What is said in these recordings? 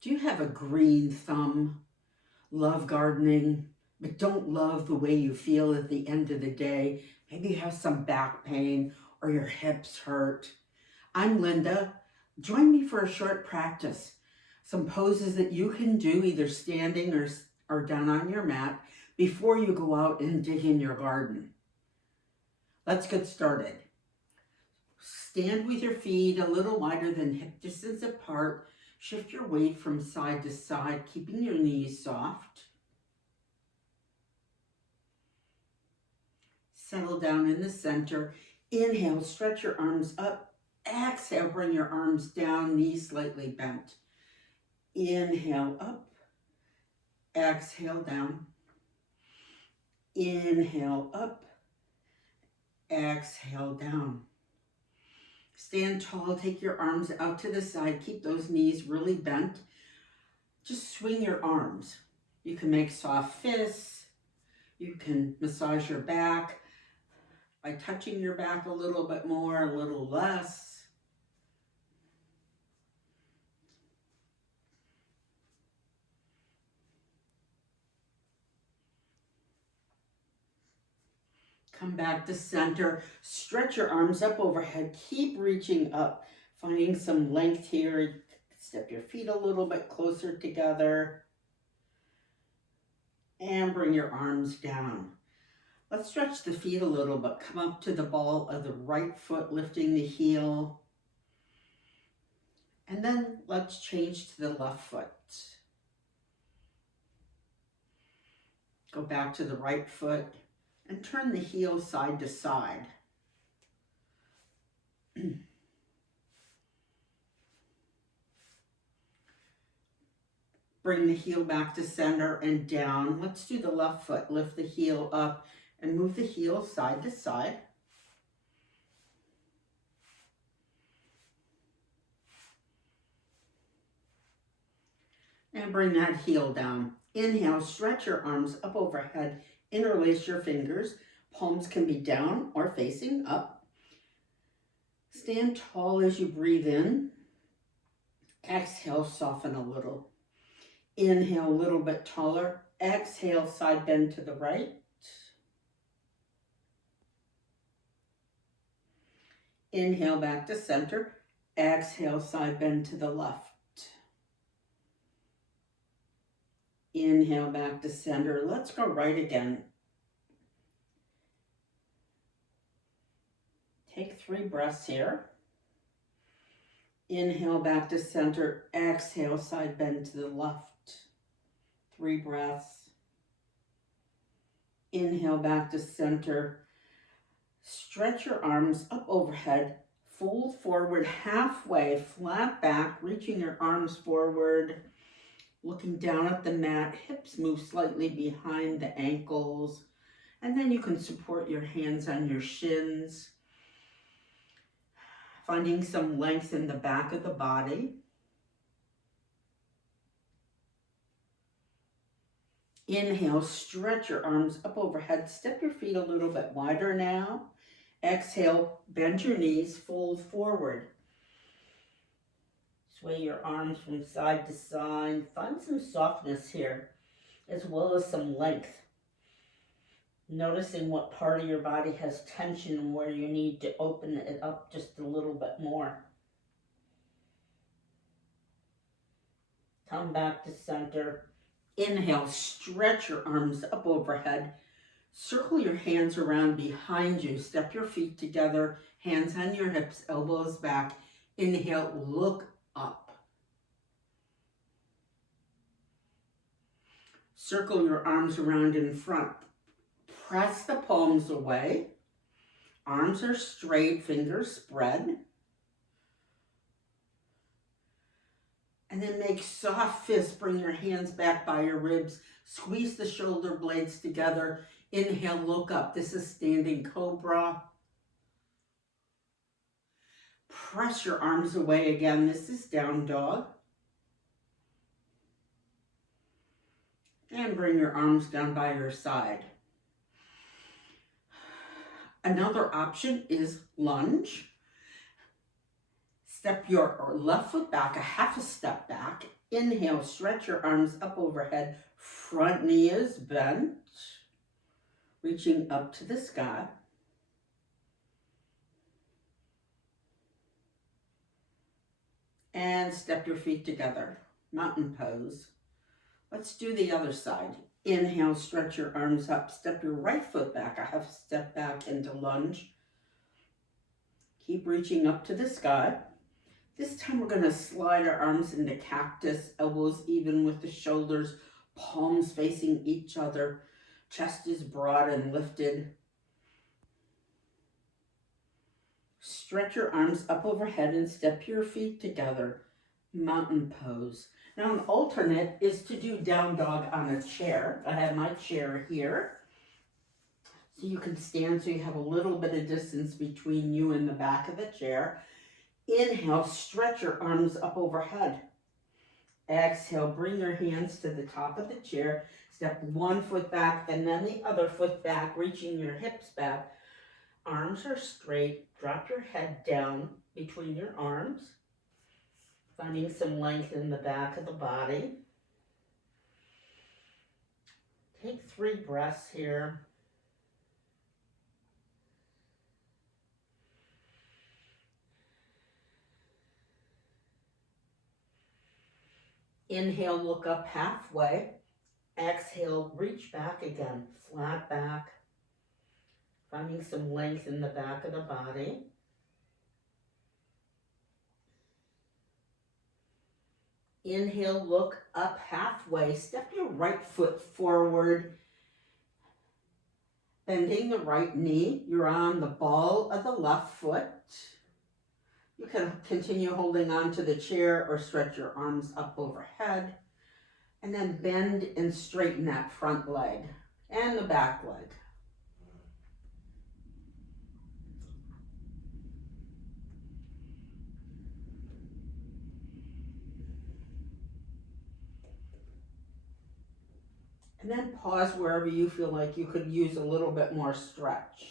Do you have a green thumb? Love gardening, but don't love the way you feel at the end of the day? Maybe you have some back pain or your hips hurt. I'm Linda. Join me for a short practice. Some poses that you can do either standing or down on your mat before you go out and dig in your garden. Let's get started. Stand with your feet a little wider than hip distance apart. Shift your weight from side to side, keeping your knees soft. Settle down in the center. Inhale, stretch your arms up. Exhale, bring your arms down, knees slightly bent. Inhale up. Exhale down. Inhale up. Exhale down. Stand tall, take your arms out to the side, keep those knees really bent. Just swing your arms. You can make soft fists. You can massage your back by touching your back a little bit more, a little less. Come back to center. Stretch your arms up overhead. Keep reaching up, finding some length here. Step your feet a little bit closer together. And bring your arms down. Let's stretch the feet a little bit. Come up to the ball of the right foot, lifting the heel. And then let's change to the left foot. Go back to the right foot and turn the heel side to side. Bring the heel back to center and down. Let's do the left foot. Lift the heel up and move the heel side to side. And bring that heel down. Inhale, stretch your arms up overhead. Interlace your fingers. Palms can be down or facing up. Stand tall as you breathe in. Exhale, soften a little. Inhale, a little bit taller. Exhale, side bend to the right. Inhale, back to center. Exhale, side bend to the left. Inhale, back to center. Let's go right again. Take 3 breaths here. Inhale, back to center. Exhale, side bend to the left. 3 breaths. Inhale, back to center. Stretch your arms up overhead. Fold forward halfway, flat back, reaching your arms forward. Looking down at the mat, hips move slightly behind the ankles. And then you can support your hands on your shins. Finding some length in the back of the body. Inhale, stretch your arms up overhead. Step your feet a little bit wider now. Exhale, bend your knees, fold forward. Sway your arms from side to side. Find some softness here, as well as some length. Noticing what part of your body has tension and where you need to open it up just a little bit more. Come back to center. Inhale, stretch your arms up overhead. Circle your hands around behind you. Step your feet together, hands on your hips, elbows back. Inhale, look up. Circle your arms around in front. Press the palms away. Arms are straight, fingers spread. And then make soft fists. Bring your hands back by your ribs. Squeeze the shoulder blades together. Inhale, look up. This is standing cobra. Press your arms away again. This is down dog. And bring your arms down by your side. Another option is lunge. Step your left foot back, a half a step back. Inhale, stretch your arms up overhead. Front knee is bent, reaching up to the sky. And step your feet together, mountain pose. Let's do the other side. Inhale, stretch your arms up, step your right foot back, a half step back into lunge. Keep reaching up to the sky. This time we're going to slide our arms into cactus, elbows even with the shoulders, palms facing each other, chest is broad and lifted. Stretch your arms up overhead and step your feet together, mountain pose. Now an alternate is to do down dog on a chair. I have my chair here. So you can stand so you have a little bit of distance between you and the back of the chair. Inhale, stretch your arms up overhead. Exhale, bring your hands to the top of the chair. Step one foot back and then the other foot back, reaching your hips back. Arms are straight. Drop your head down between your arms, finding some length in the back of the body. Take 3 breaths here. Inhale, look up halfway. Exhale, reach back again, flat back. Finding some length in the back of the body. Inhale, look up halfway. Step your right foot forward, bending the right knee. You're on the ball of the left foot. You can continue holding on to the chair or stretch your arms up overhead. And then bend and straighten that front leg and the back leg. And then pause wherever you feel like you could use a little bit more stretch.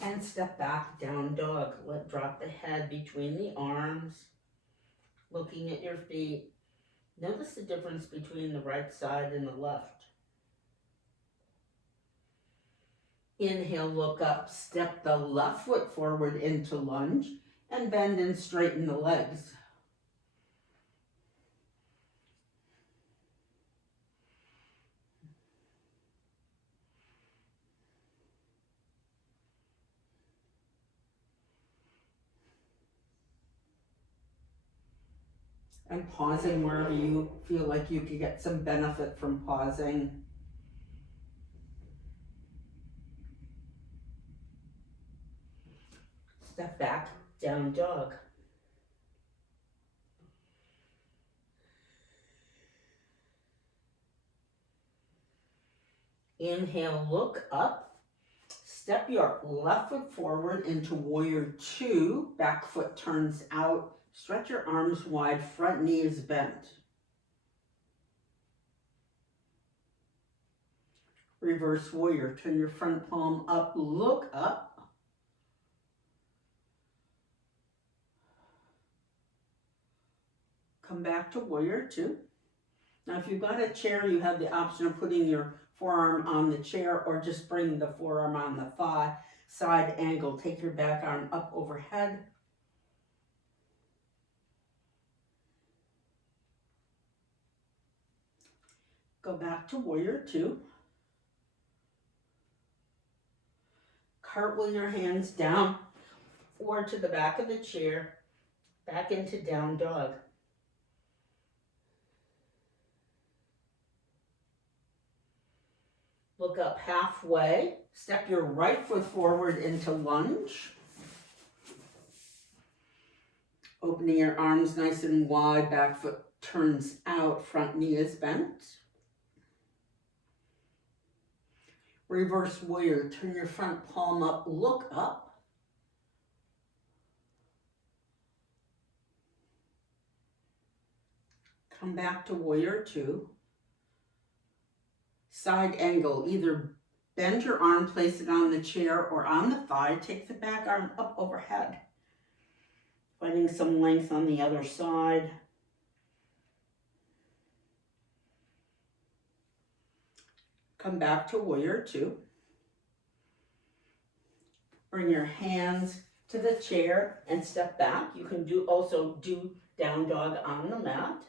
And step back, down dog. Drop the head between the arms, looking at your feet. Notice the difference between the right side and the left. Inhale, look up, step the left foot forward into lunge, and bend and straighten the legs. And pausing wherever you feel like you could get some benefit from pausing. Step back, down dog. Inhale, look up. Step your left foot forward into warrior 2. Back foot turns out. Stretch your arms wide, front knee is bent. Reverse warrior, turn your front palm up, look up. Come back to warrior 2. Now if you've got a chair, you have the option of putting your forearm on the chair or just bring the forearm on the thigh. Side angle, take your back arm up overhead. Go back to warrior 2. Cartwheel your hands down or to the back of the chair, back into down dog. Look up halfway, step your right foot forward into lunge. Opening your arms nice and wide, back foot turns out, front knee is bent. Reverse warrior, turn your front palm up, look up. Come back to warrior 2. Side angle, either Bend your arm, place it on the chair or on the thigh. Take the back arm up overhead. Finding some length on the other side. Come back to warrior two. Bring your hands to the chair and step back. You can also do down dog on the mat.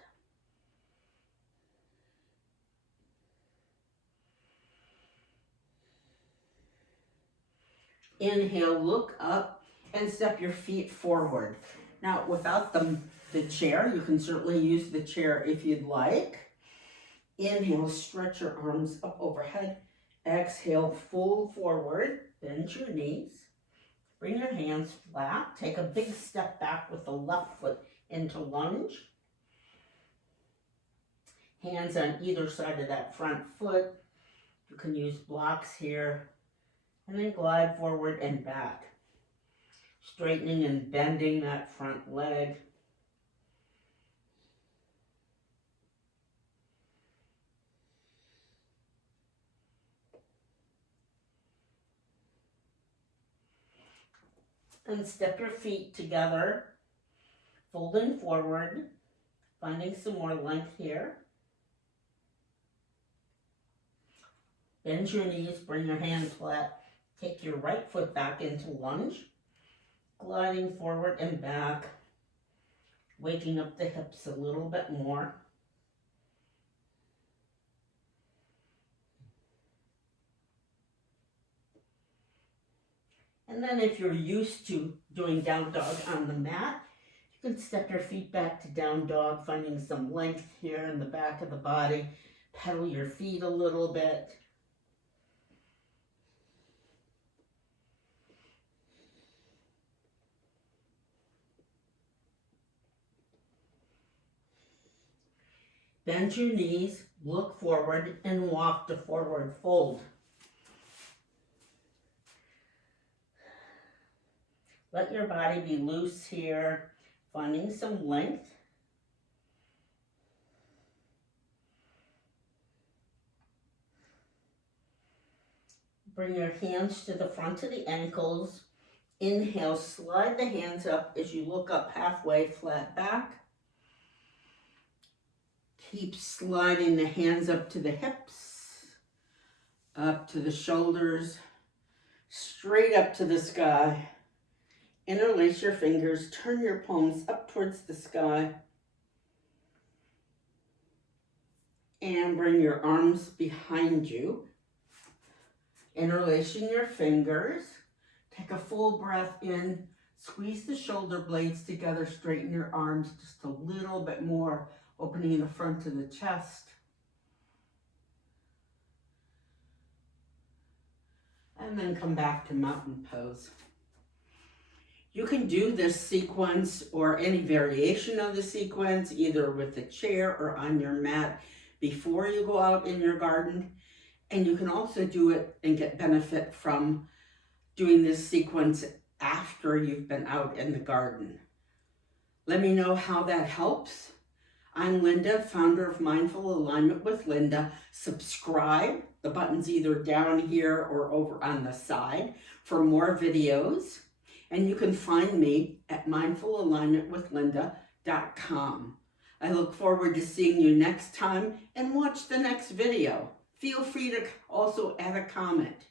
Inhale, look up and step your feet forward. Now, without the chair, you can certainly use the chair if you'd like. Inhale, stretch your arms up overhead. Exhale, fold forward, bend your knees. Bring your hands flat. Take a big step back with the left foot into lunge. Hands on either side of that front foot. You can use blocks here. And then glide forward and back. Straightening and bending that front leg. And step your feet together, folding forward, finding some more length here. Bend your knees, bring your hands flat. Take your right foot back into lunge, gliding forward and back, waking up the hips a little bit more. And then if you're used to doing down dog on the mat, you can step your feet back to down dog, finding some length here in the back of the body. Pedal your feet a little bit. Bend your knees, look forward, and walk to forward fold. Let your body be loose here, finding some length. Bring your hands to the front of the ankles. Inhale, slide the hands up as you look up halfway, flat back. Keep sliding the hands up to the hips, up to the shoulders, straight up to the sky. Interlace your fingers, turn your palms up towards the sky. And bring your arms behind you. Interlacing your fingers. Take a full breath in. Squeeze the shoulder blades together, straighten your arms just a little bit more, opening the front of the chest. And then come back to mountain pose. You can do this sequence or any variation of the sequence, either with the chair or on your mat before you go out in your garden. And you can also do it and get benefit from doing this sequence after you've been out in the garden. Let me know how that helps. I'm Linda, founder of Mindful Alignment with Linda. Subscribe. The button's either down here or over on the side for more videos. And you can find me at mindfulalignmentwithlinda.com. I look forward to seeing you next time and watch the next video. Feel free to also add a comment.